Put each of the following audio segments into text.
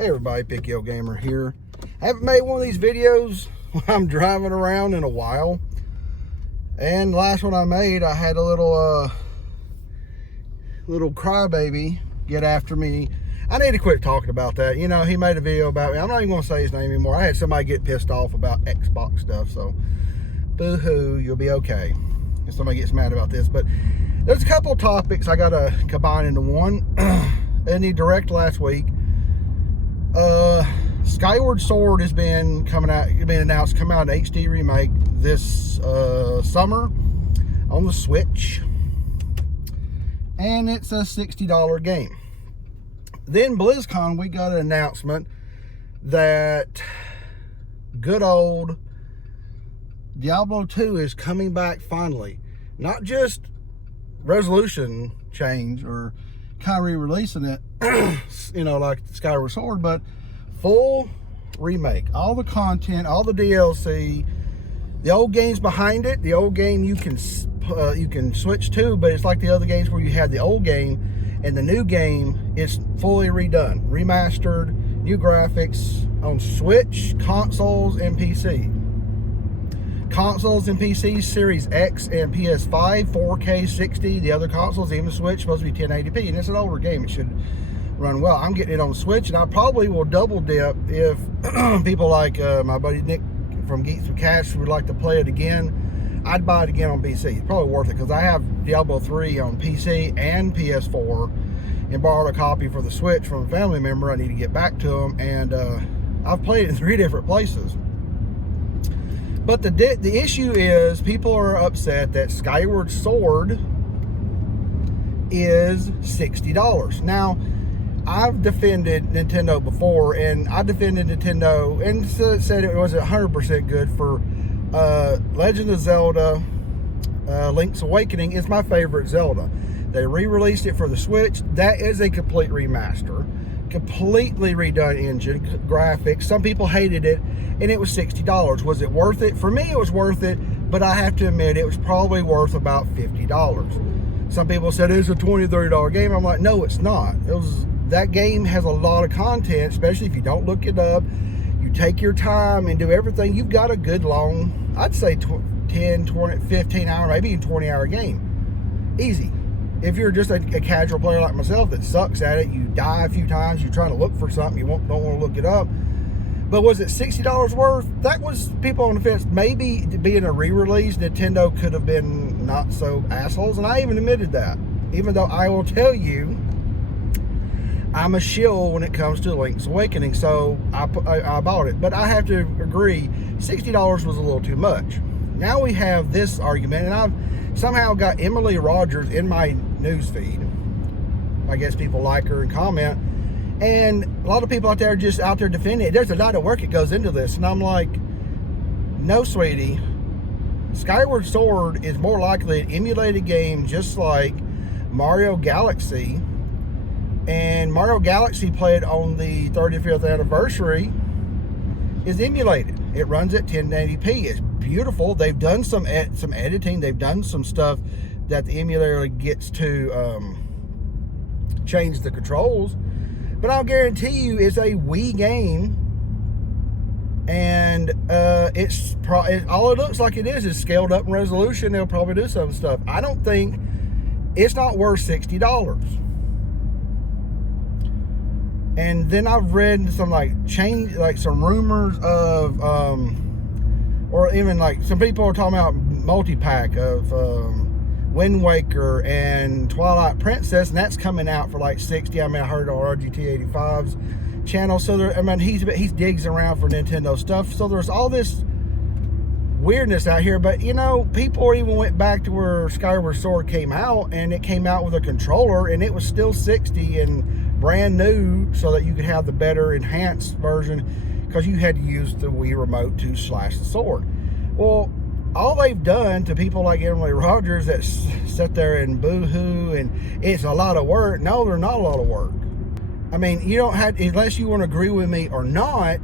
Hey everybody, Picky Old Gamer here. I haven't made one of these videos when I'm driving around in a while. And the last one I made, I had a little crybaby get after me. I need to quit talking about that. You know, he made a video about me. I'm not even going to say his name anymore. I had somebody get pissed off about Xbox stuff, so boo-hoo, you'll be okay if somebody gets mad about this. But there's a couple of topics I got to combine into one. In the direct last week, Skyward Sword has been announced, coming out an HD remake this summer on the Switch, and it's a $60 game. Then BlizzCon, we got an announcement that good old Diablo 2 is coming back finally. Not just resolution change or kind of re-releasing it, you know, like Skyward Sword, but full remake. All the content, all the DLC, the old games behind it. The old game you can switch to, but it's like the other games where you had the old game, and the new game is fully redone, remastered, new graphics on Switch, consoles, and PC. Consoles and PCs, Series X and PS5, 4K 60. The other consoles, even Switch, supposed to be 1080p, and it's an older game. It should run well. I'm getting it on Switch, and I probably will double dip if people like my buddy Nick from Geeks with Cash would like to play it again. I'd buy it again on PC. It's probably worth it because I have Diablo 3 on PC and PS4 and borrowed a copy for the Switch from a family member. I need to get back to them, and I've played it in 3 different places. But the issue is people are upset that Skyward Sword is $60. Now, I've defended Nintendo before, and I defended Nintendo and said it wasn't 100% good for Legend of Zelda. Link's Awakening is my favorite Zelda. They re-released it for the Switch. That is a complete remaster, completely redone engine, graphics. Some people hated it, and it was $60. Was it worth it? For me, it was worth it, but I have to admit it was probably worth about $50. Some people said it's a $20, $30 game. I'm like, no, it's not. That game has a lot of content, especially if you don't look it up. You take your time and do everything. You've got a good long, I'd say 10, 20, 15 hour, maybe even 20-hour game. Easy. If you're just a casual player like myself that sucks at it, you die a few times, you're trying to look for something, you don't want to look it up. But was it $60 worth? That was people on the fence. Maybe being a re-release, Nintendo could have been not so assholes, and I even admitted that. Even though I will tell you, I'm a shill when it comes to Link's Awakening, so I bought it. But I have to agree, $60 was a little too much. Now we have this argument, and I've somehow got Emily Rogers in my news feed. I guess people like her and comment. And a lot of people out there just out there defending it. There's a lot of work that goes into this. And I'm like, no, sweetie. Skyward Sword is more likely an emulated game just like Mario Galaxy. And Mario Galaxy, played on the 35th anniversary, is emulated. It runs at 1080p. It's beautiful. They've done some editing. They've done some stuff that the emulator gets to change the controls. But I'll guarantee you it's a Wii game, and all it looks like it is scaled up in resolution. They'll probably do some stuff. I don't think it's not worth $60. And then I've read some some rumors of or even like some people are talking about multi-pack of Wind Waker and Twilight Princess, and that's coming out for like $60. I mean, I heard on RGT85's channel. So he digs around for Nintendo stuff. So there's all this weirdness out here. But you know, people even went back to where Skyward Sword came out, and it came out with a controller, and it was still $60 and brand new, so that you could have the better enhanced version, because you had to use the Wii remote to slash the sword. Well, all they've done to people like Emily Rogers that sit there and boo-hoo and it's a lot of work. No, they're not a lot of work. I mean, you don't have, unless you want to agree with me or not,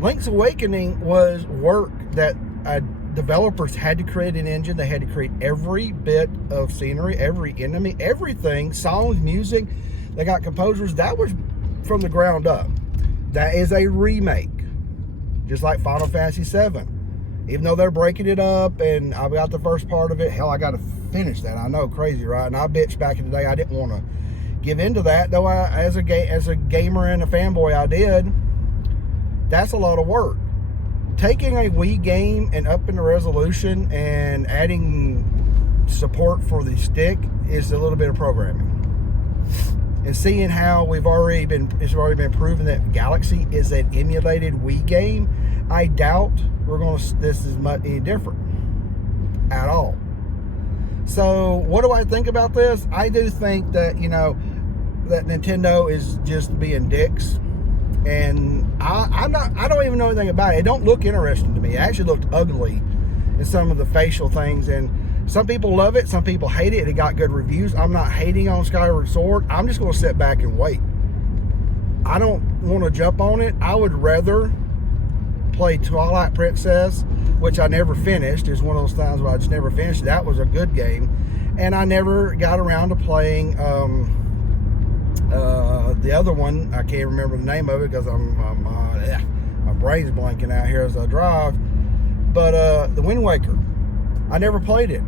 Link's Awakening was work that developers had to create an engine. They had to create every bit of scenery, every enemy, everything, songs, music. They got composers. That was from the ground up. That is a remake, just like Final Fantasy VII. Even though they're breaking it up, and I got the first part of it. Hell, I got to finish that. I know, crazy, right? And I bitched back in the day. I didn't want to give into that, though. As a gamer and a fanboy, I did. That's a lot of work. Taking a Wii game and upping the resolution and adding support for the stick is a little bit of programming. And seeing how it's already been proven that Galaxy is an emulated Wii game, I doubt this is much any different at all. So what do I think about this? I do think that, you know, that Nintendo is just being dicks. And I don't even know anything about it. It don't look interesting to me. It actually looked ugly in some of the facial things, and some people love it, some people hate it. It got good reviews. I'm not hating on Skyward Sword. I'm just going to sit back and wait. I don't want to jump on it. I would rather play Twilight Princess, which I never finished. It's one of those times where I just never finished. That was a good game. And I never got around to playing the other one. I can't remember the name of it because my brain's blanking out here as I drive. But the Wind Waker, I never played it.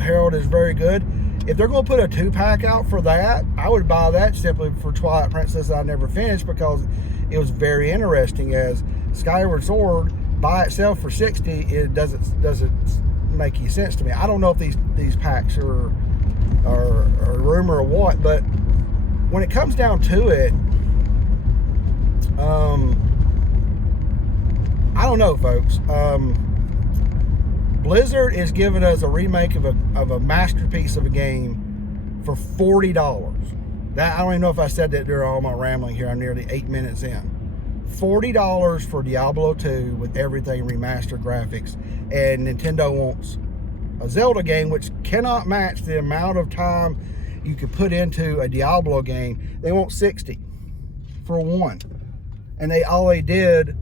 Harold is very good. If they're going to put a 2-pack out for that, I would buy that simply for Twilight Princess I never finished, because it was very interesting. As Skyward Sword by itself for $60, it doesn't make any sense to me. I don't know if these packs are rumor or what, but when it comes down to it, I don't know, folks. Blizzard is giving us a remake of a masterpiece of a game for $40. That, I don't even know if I said that during all my rambling here. I'm nearly 8 minutes in. $40 for Diablo 2 with everything remastered graphics, and Nintendo wants a Zelda game which cannot match the amount of time you could put into a Diablo game. They want $60 for one, and all they did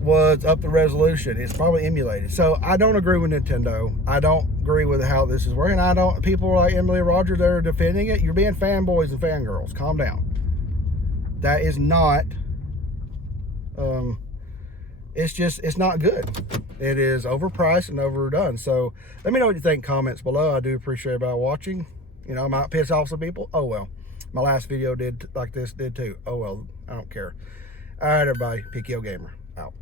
was up the resolution. It's probably emulated. So I don't agree with Nintendo. I don't agree with how this is working. People like Emily Rogers that are defending it. You're being fanboys and fangirls. Calm down. That is not, it's not good. It is overpriced and overdone. So let me know what you think. Comments below. I do appreciate about watching. You know, I might piss off some people. Oh well. My last video did too. Oh well. I don't care. All right, everybody. PKO Gamer out.